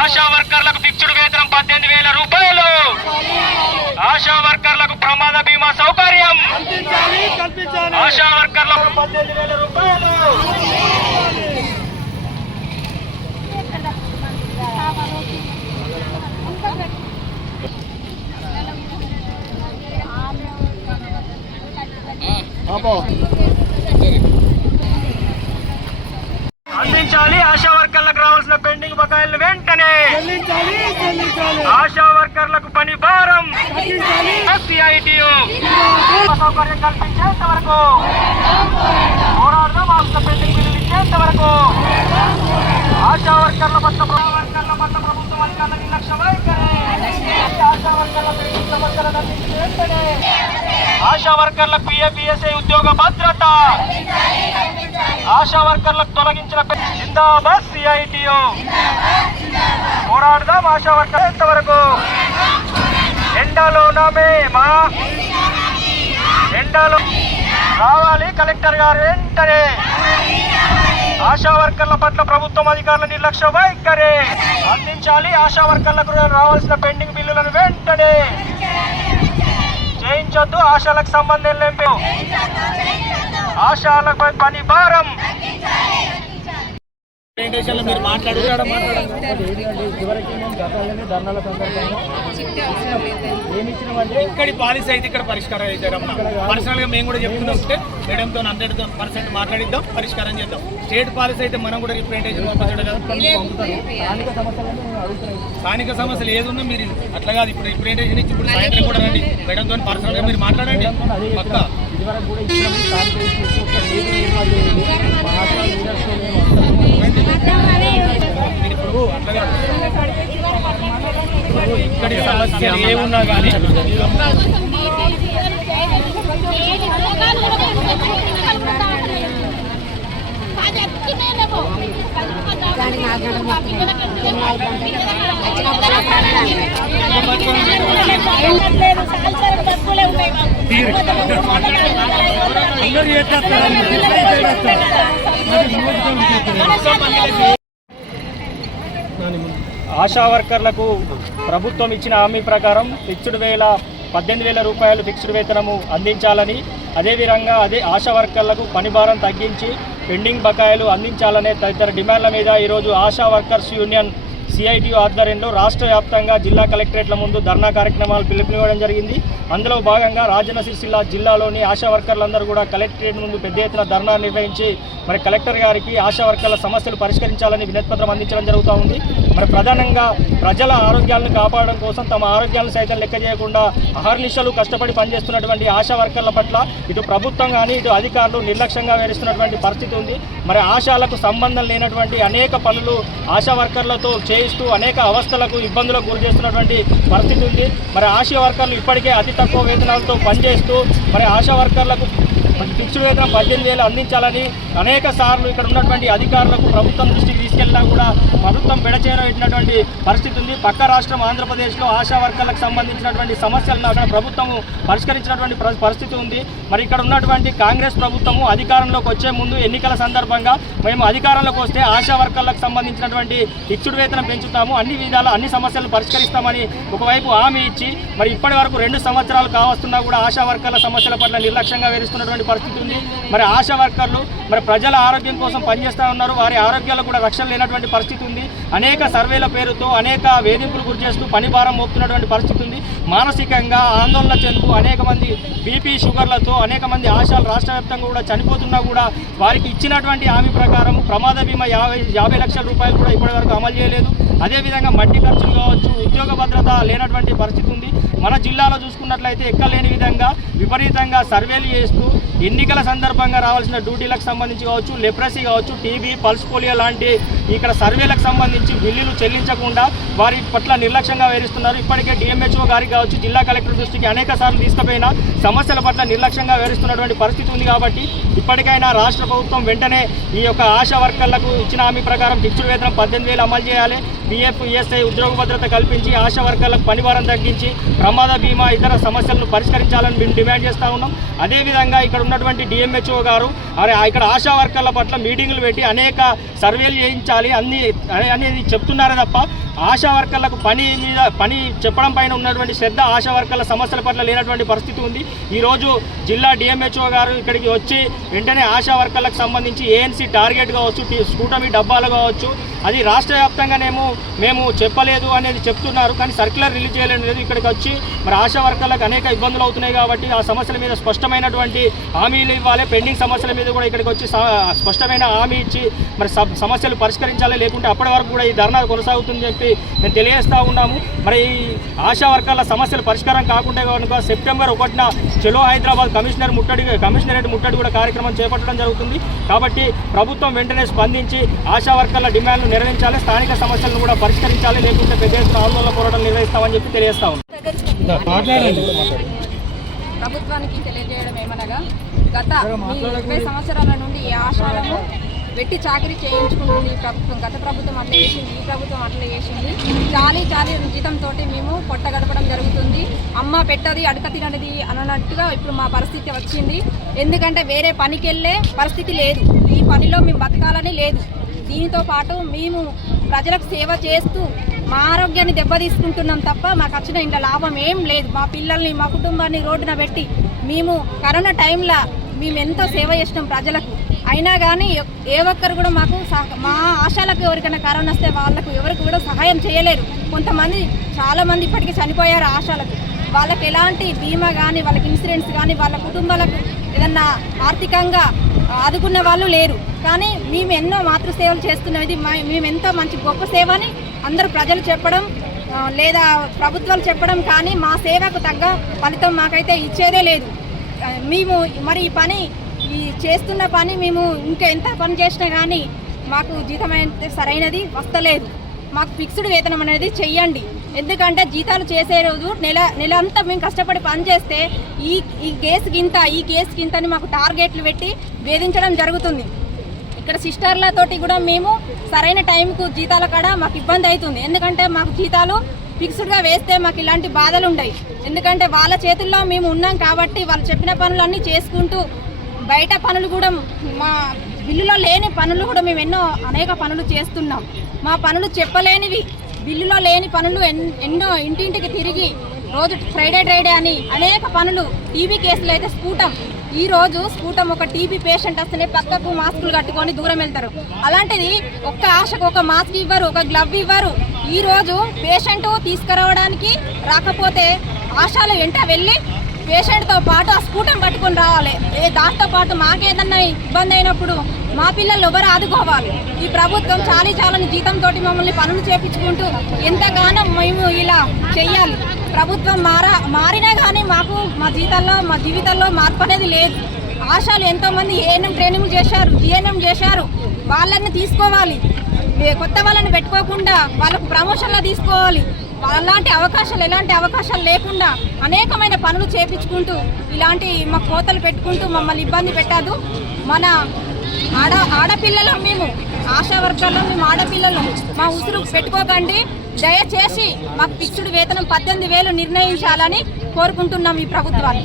ఆశా వర్కర్లకు ఫిక్స్డ్ వేతనం పద్దెనిమిది వేల రూపాయలు. ఆశా వర్కర్లకు ప్రమాద బీమా సౌకర్యం. ఆశా వర్కర్లకు పద్దెనిమిది వేల రూపాయలు. అందించాలి ఆశా వర్కర్లకు రావాల్సిన బకాయిలను వెంటనే ఆశా వర్కర్లకు పని భారం. సౌకర్యం కల్పించేంత వరకు. పోరాడదాం ఆశ బిల్లులు ఇచ్చేంత వరకు. ఆశా వర్కర్ల పట్ల వర్కర్ల పట్ల ప్రభుత్వం అధికారుల నిర్లక్ష్య వైఖరి ఆశా వర్కర్ల సమస్యలను అందించే వెంటనే. ఆశా వర్కర్ల పిఎఫ్ఈఎస్ఐ ఉద్యోగ భద్రత. ఆశా వర్కర్లకు తొలగించిన జిందాబాద్ సిఐటియు. పోరాడదాం ఆశా వర్కర్ ఎంతవరకు? ఎండలో మేమా? ఎండలో రావాలి కలెక్టర్ గారు వెంటనే. ఆశా వర్కర్ల పట్ల ప్రభుత్వం అధికారుల నిర్లక్ష్య వైఖరి. అందించాలి ఆశా వర్కర్లకు రావాల్సిన పెండింగ్ బిల్లులను వెంటనే. చేయించొద్దు ఆశాలకు సంబంధం లేంపు ఆశాలపై పని భారం. మీరు ఇక్కడి పాలసీ అయితే ఇక్కడ పరిష్కారం అయితే పర్సనల్గా మేము కూడా చెప్తున్నాం ఉంటే మేడంతో హండ్రెడ్ పర్సెంట్ మాట్లాడిద్దాం పరిష్కారం చేద్దాం. స్టేట్ పాలసీ అయితే మనం కూడా రిప్రజెంటేషన్ పంపించడం స్థానిక సమస్యలు ఏది ఉన్నా మీరు అట్లా కాదు ఇప్పుడు రిప్రజెంటేషన్ ఇచ్చి ఇప్పుడు సాయంత్రం కూడా రండి. మేడంతో పర్సనల్గా మీరు మాట్లాడండి. పక్క. ఇక్కడి సమస్య ఏమున్నా కానీ అందరూ చేస్తారు ఆశా వర్కర్లకు ప్రభుత్వం ఇచ్చిన హామీ ప్రకారం ఫిక్స్డ్ వేల పద్దెనిమిది వేల రూపాయలు ఫిక్స్డ్ వేతనము అందించాలని అదేవిధంగా అదే ఆశా వర్కర్లకు పని భారం తగ్గించి పెండింగ్ బకాయిలు అందించాలనే తదితర డిమాండ్ల మీద ఈరోజు ఆశా వర్కర్స్ యూనియన్ సిఐటీ ఆధ్వర్యంలో రాష్ట్ర వ్యాప్తంగా జిల్లా కలెక్టరేట్ల ముందు ధర్నా కార్యక్రమాలు పిలుపునివ్వడం జరిగింది. అందులో భాగంగా రాజన్న సిరిసిల్ల జిల్లాలోని ఆశా వర్కర్లందరూ కూడా కలెక్టరేట్ ముందు పెద్ద ఎత్తున ధర్నా నిర్వహించి మరి కలెక్టర్ గారికి ఆశా వర్కర్ల సమస్యలు పరిష్కరించాలని వినతిపత్రం అందించడం జరుగుతూ ఉంది. మరి ప్రధానంగా ప్రజల ఆరోగ్యాలను కాపాడడం కోసం తమ ఆరోగ్యాలను సైతం లెక్క చేయకుండా అహర్నిశలు కష్టపడి పనిచేస్తున్నటువంటి ఆశా వర్కర్ల పట్ల ఇటు ప్రభుత్వం కానీ ఇటు అధికారులు నిర్లక్ష్యంగా వేరుస్తున్నటువంటి పరిస్థితి ఉంది. మరి ఆశాలకు సంబంధం లేనటువంటి అనేక పనులు ఆశా వర్కర్లతో చేయిస్తూ అనేక అవస్థలకు ఇబ్బందులకు గురి చేస్తున్నటువంటి పరిస్థితి ఉంది. మరి ఆశా వర్కర్లు ఇప్పటికే అతి తక్కువ వేతనాలతో పనిచేస్తూ మరి ఆశా వర్కర్లకు ఫిక్స్డ్ వేతనం పద్దెనిమిది వేలు అందించాలని అనేక సార్లు ఇక్కడ ఉన్నటువంటి అధికారులకు ప్రభుత్వం దృష్టికి తీసుకెళ్ళినా కూడా ప్రభుత్వం పెట్టినటువంటి పరిస్థితి ఉంది. పక్క రాష్ట్రం ఆంధ్రప్రదేశ్లో ఆశా వర్కర్లకు సంబంధించినటువంటి సమస్యలను అక్కడ ప్రభుత్వం పరిష్కరించినటువంటి పరి- పరిస్థితి ఉంది. మరి ఇక్కడ ఉన్నటువంటి కాంగ్రెస్ ప్రభుత్వము అధికారంలోకి వచ్చే ముందు ఎన్నికల సందర్భంగా మేము అధికారంలోకి వస్తే ఆశా వర్కర్లకు సంబంధించినటువంటి ఇచ్చుడు వేతనం పెంచుతాము. అన్ని విధాల అన్ని సమస్యలను పరిష్కరిస్తామని ఒకవైపు హామీ ఇచ్చి మరి ఇప్పటి వరకు రెండు సంవత్సరాలు కావస్తున్నా కూడా ఆశా వర్కర్ల సమస్యల పట్ల నిర్లక్ష్యంగా వేరుస్తున్నటువంటి పరిస్థితి ఉంది. మరి ఆశా వర్కర్లు మరి ప్రజల ఆరోగ్యం కోసం పనిచేస్తూ ఉన్నారు. వారి ఆరోగ్యాలకు కూడా రక్షణ లేనటువంటి పరిస్థితి ఉంది. అనేక సర్వేల పేరుతో అనేక వేధింపులు గురి చేస్తూ పని భారం మోపుతున్నటువంటి పరిస్థితి ఉంది. మానసికంగా ఆందోళన చెందుతూ అనేక మంది బీపీ షుగర్లతో అనేక మంది ఆశాలు రాష్ట్ర వ్యాప్తంగా కూడా చనిపోతున్నా కూడా వారికి ఇచ్చినటువంటి హామీ ప్రకారం ప్రమాద బీమా యాభై యాభై లక్షల రూపాయలు కూడా ఇప్పటివరకు అమలు చేయలేదు. అదేవిధంగా మట్టి ఖర్చులు కావచ్చు ఉద్యోగ భద్రత లేనటువంటి పరిస్థితి ఉంది. మన జిల్లాలో చూసుకున్నట్లయితే ఎక్కలేని విధంగా విపరీతంగా సర్వేలు చేస్తూ ఎన్నికల సందర్భంగా రావాల్సిన డ్యూటీలకు సంబంధించి కావచ్చు లెప్రసీ కావచ్చు టీబీ పల్స్ పోలియో లాంటి ఇక్కడ సర్వేలకు సంబంధించి బిల్లులు చెల్లించకుండా వారి పట్ల నిర్లక్ష్యంగా వేరుస్తున్నారు ఇప్పటికే డిఎంహెచ్ఓ గారికి కావచ్చు జిల్లా కలెక్టర్ దృష్టికి అనేక సార్లు తీసుకుపోయినా సమస్యల పట్ల నిర్లక్ష్యంగా వేరుస్తున్నటువంటి పరిస్థితి ఉంది కాబట్టి ఇప్పటికైనా రాష్ట్ర ప్రభుత్వం వెంటనే ఈ యొక్క ఆశా వర్కర్లకు ఇచ్చిన హామీ ప్రకారం ఫిక్స్డ్ వేతనం పద్దెనిమిది వేలు అమలు చేయాలి. పిఎఫ్ ఈఎస్ఐ ఉద్యోగ భద్రత కల్పించి ఆశా వర్కర్లకు పనిభారం తగ్గించి ప్రమాద బీమా ఇతర సమస్యలను పరిష్కరించాలని మేము డిమాండ్ చేస్తూ ఉన్నాం. అదేవిధంగా ఇక్కడ ఉన్నటువంటి డిఎంహెచ్ఓ గారు అరే ఇక్కడ ఆశా వర్కర్ల పట్ల మీటింగులు పెట్టి అనేక సర్వేలు చేయించాలి అన్ని అనేది చెప్తున్నారే తప్ప ఆశా వర్కర్లకు పని మీద పని చెప్పడం పైన ఉన్నటువంటి శ్రద్ధ ఆశా వర్కర్ల సమస్యల పట్ల లేనటువంటి పరిస్థితి ఉంది. ఈరోజు జిల్లా డిఎంహెచ్ఓ గారు ఇక్కడికి వచ్చి వెంటనే ఆశా వర్కర్లకు సంబంధించి ఏఎన్సీ టార్గెట్ కావచ్చు స్కూటమి డబ్బాలు కావచ్చు అది రాష్ట్ర వ్యాప్తంగానేమో మేము చెప్పలేదు అనేది చెప్తున్నారు కానీ సర్క్యులర్ రిలీజ్ చేయలేదు లేదు ఇక్కడికి వచ్చి మరి ఆశా వర్కర్లకు అనేక ఇబ్బందులు అవుతున్నాయి కాబట్టి ఆ సమస్యల మీద స్పష్టమైనటువంటి హామీలు ఇవ్వాలి. పెండింగ్ సమస్యల మీద కూడా ఇక్కడికి వచ్చి స్పష్టమైన హామీ ఇచ్చి మరి సమస్యలు పరిష్కరించాలి. లేకుంటే అప్పటి వరకు కూడా ఈ ధర్నా కొనసాగుతుందని చెప్పి మేము తెలియజేస్తూ ఉన్నాము. మరి ఈ ఆశా వర్కర్ల సమస్యలు పరిష్కారం కాకుండా కనుక సెప్టెంబర్ ఒకటిన చెలో హైదరాబాద్ కమిషనర్ ముట్టడి కమిషనరేట్ ముట్టడి కూడా కార్యక్రమం చేపట్టడం జరుగుతుంది. కాబట్టి ప్రభుత్వం వెంటనే స్పందించి ఆశా వర్కర్ల డిమాండ్లు నిర్వహించాలి స్థానిక సమస్యలను కూడా పరిష్కరించాలి లేకుంటే పెద్ద ఎత్తున ఆందోళన పోరాటం నిర్వహిస్తామని చెప్పి తెలియజేస్తా ప్రభుత్వానికి తెలియజేయడం ఏమనగా గత ఇరవై సంవత్సరాల నుండి ఈ ఆశాలను వెట్టి చాకరీ చేయించుకుంటుంది ఈ ప్రభుత్వం. గత ప్రభుత్వం అట్లా చేసింది ఈ ప్రభుత్వం అట్లా చేసింది. చాలీ చాలీ జీతంతో మేము పొట్ట గడపడం జరుగుతుంది. అమ్మ పెట్టది అడక తినది అన్నట్టుగా ఇప్పుడు మా పరిస్థితి వచ్చింది. ఎందుకంటే వేరే పనికి వెళ్ళే పరిస్థితి లేదు. ఈ పనిలో మేము బతకాలని లేదు. దీనితో పాటు మేము ప్రజలకు సేవ చేస్తూ మా ఆరోగ్యాన్ని దెబ్బతీసుకుంటున్నాం తప్ప మాకు వచ్చిన ఇంట్లో లాభం ఏం లేదు. మా పిల్లల్ని మా కుటుంబాన్ని రోడ్డున పెట్టి మేము కరోనా టైంలో మేము ఎంతో సేవ చేసినాం ప్రజలకు. అయినా కానీ ఏ ఒక్కరు కూడా మాకు సహ- మా ఆశాలకు ఎవరికైనా కరోనా వస్తే వాళ్ళకు ఎవరికి కూడా సహాయం చేయలేరు. కొంతమంది చాలామంది ఇప్పటికీ చనిపోయారు ఆశాలకు. వాళ్ళకి ఎలాంటి బీమా కానీ వాళ్ళకి ఇన్సూరెన్స్ కానీ వాళ్ళ కుటుంబాలకు ఏదన్నా ఆర్థికంగా ఆదుకున్న వాళ్ళు లేరు. కానీ మేము ఎన్నో మాతృసేవలు చేస్తున్నది మేము ఎంతో మంచి గొప్ప సేవని అందరూ ప్రజలు చెప్పడం లేదా ప్రభుత్వాలు చెప్పడం కానీ మా సేవకు తగ్గ ఫలితం మాకైతే ఇచ్చేదే లేదు. మేము మరి ఈ పని ఈ చేస్తున్న పని మేము ఇంకా ఎంత పని చేసినా కానీ మాకు జీతం అయితే సరైనది వస్తలేదు. మాకు ఫిక్స్డ్ వేతనం అనేది చెయ్యండి. ఎందుకంటే జీతాలు చేసే రోజు నెల నెల అంతా మేము కష్టపడి పని చేస్తే ఈ ఈ కేసుకి ఇంత ఈ కేసుకి ఇంత అని మాకు టార్గెట్లు పెట్టి వేధించడం జరుగుతుంది. ఇక్కడ సిస్టర్లతోటి కూడా మేము సరైన టైంకు జీతాల కాడ మాకు ఇబ్బంది అవుతుంది. ఎందుకంటే మాకు జీతాలు ఫిక్స్డ్గా వేస్తే మాకు ఇలాంటి బాధలు ఉండవు ఎందుకంటే వాళ్ళ చేతుల్లో మేము ఉన్నాం కాబట్టి వాళ్ళు చెప్పిన పనులన్నీ చేసుకుంటూ బయట పనులు కూడా మా బిల్లులో లేని పనులు కూడా మేము ఎన్నో అనేక పనులు చేస్తున్నాం. మా పనులు చెప్పలేనివి. బిల్లులో లేని పనులు ఎన్- ఎన్నో ఇంటింటికి తిరిగి రోజు ఫ్రైడే డ్రైడే అని అనేక పనులు టీబీ కేసులు అయితే స్ఫూటం. ఈ రోజు స్ఫూటం ఒక టీబీ పేషెంట్ వస్తేనే పక్కకు మాస్కులు కట్టుకొని దూరం వెళ్తారు. అలాంటిది ఒక్క ఆశకు ఒక మాస్క్ ఇవ్వరు ఒక గ్లవ్ ఇవ్వరు. ఈ రోజు పేషెంట్ తీసుకురావడానికి రాకపోతే ఆశాలు వెంట వెళ్ళి పేషెంట్తో పాటు ఆ స్కూటర్ పట్టుకొని రావాలి. ఏ దాంతో పాటు మాకేదన్నా ఇబ్బంది అయినప్పుడు మా పిల్లలు ఎవరు ఆదుకోవాలి? ఈ ప్రభుత్వం చాలీ చాలని జీతంతో మమ్మల్ని పనులు చేపించుకుంటూ ఎంతగానో మేము ఇలా చెయ్యాలి. ప్రభుత్వం మారా మారినా కానీ మాకు మా జీతాల్లో మా జీవితాల్లో మార్పు అనేది లేదు. ఆశాలు ఎంతోమంది ఏఎన్ఎం ట్రైనింగ్ చేశారు జిఎన్ఎం చేశారు వాళ్ళని తీసుకోవాలి. కొత్త వాళ్ళని పెట్టుకోకుండా వాళ్ళకు ప్రమోషన్లో తీసుకోవాలి. అలాంటి అవకాశాలు ఎలాంటి అవకాశాలు లేకుండా అనేకమైన పనులు చేపించుకుంటూ ఇలాంటి మా కోతలు పెట్టుకుంటూ మమ్మల్ని ఇబ్బంది పెట్టదు. మన ఆడ ఆడపిల్లలు మేము ఆశా వర్గాల్లో మేము ఆడపిల్లలు. మా ఉసురు పెట్టుకోకండి. దయచేసి మాకు ఫిక్స్డ్ వేతనం పద్దెనిమిది వేలు నిర్ణయించాలని కోరుకుంటున్నాం ఈ ప్రభుత్వాన్ని.